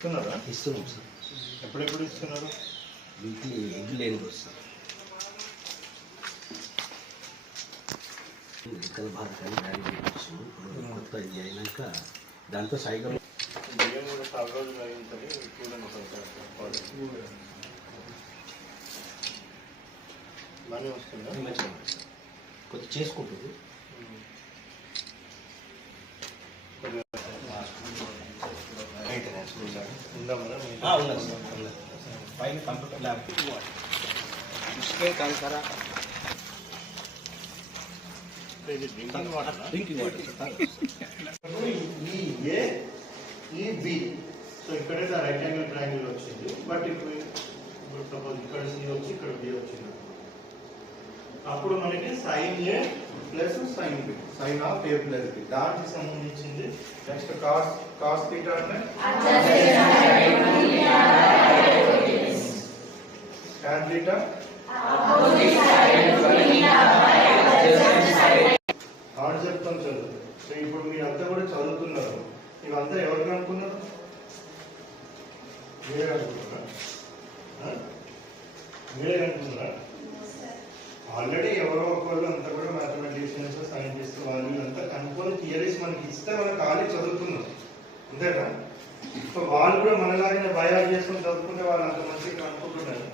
ఇస్తున్నారా? ఇస్తున్నాం సార్. ఎప్పుడెప్పుడు ఇస్తున్నారు? వీక్లీ ఎగ్ లేని సార్ ఎక్కల కానీ డాడీ ఇప్పుడు కొత్త ఇది అయినాక దాంతో సైకిల్ బియ్యం కూడా చాలా రోజులు అయిందని చూడండి ఒకసారి. బాగానే వస్తుందా మంచిగా ఉంది సార్ కొద్దిగా చేసుకుంటుంది ఉన్నది సార్ ఉన్నది పైన కంప్యూటర్ ల్యాబ్ ఇది drinking water drinking water sir ఈ ఏ ఈ బి సో ఇక్కడే రైట్ యాంగిల్ ట్రయాంగిల్ వచ్చింది బట్ ఇప్పుడు ఇప్పుడు సపోజ్ ఇక్కడ సి వచ్చి ఇక్కడ బి వచ్చింది అప్పుడు మనకి sine A plus sine B sine of A plus B. దానికి సంబంధించింది నెక్స్ట్ కాస్ కాస్ థీటా అంటే? tan థీటా ఆడ చెప్తాం చదువు. సో ఇప్పుడు మీరంతా కూడా చదువుతున్నారు. ఇవంతా ఎవరికి అనుకున్నారు? మీరే అనుకున్నారా? మీరే అనుకున్నారా? ఆల్రెడీ ఎవరో ఒకళ్ళు మనకి ఇస్తే మన ఖాళీ చదువుతున్నాం అంతేనా? సో వాళ్ళు కూడా మనలాగిన భయాలు చేసుకొని చదువుకుంటే వాళ్ళు అంత మంచిగా అనుకుంటున్నారు